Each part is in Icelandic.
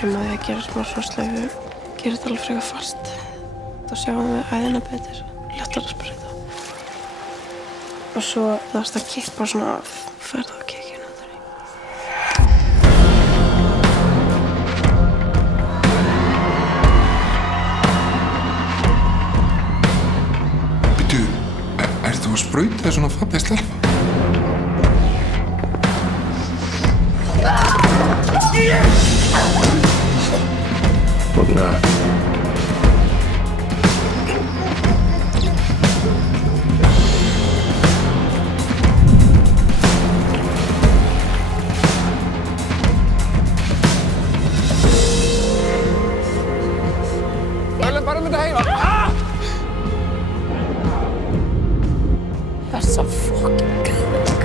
byrjum á því að gera smá svo slaufu. Gera þetta alveg frekar fast. Þá sjáum við æðina betur, léttar að sprauta. Og svo það kippa svona af, ferða á kikkinu á þeirri. Bíddu, ert þú að sprauta þér svona falleg stelpa? Magna. Bara þetta heima. Það svo fucking gæðing.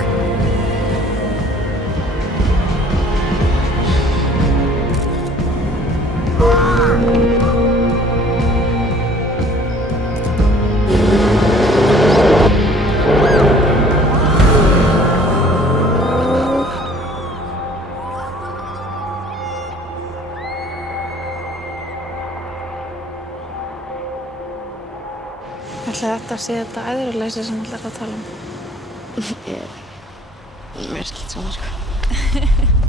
Ætli þetta sé þetta æðruleysi sem allir að tala um? Ég er mjög skilt saman, sko.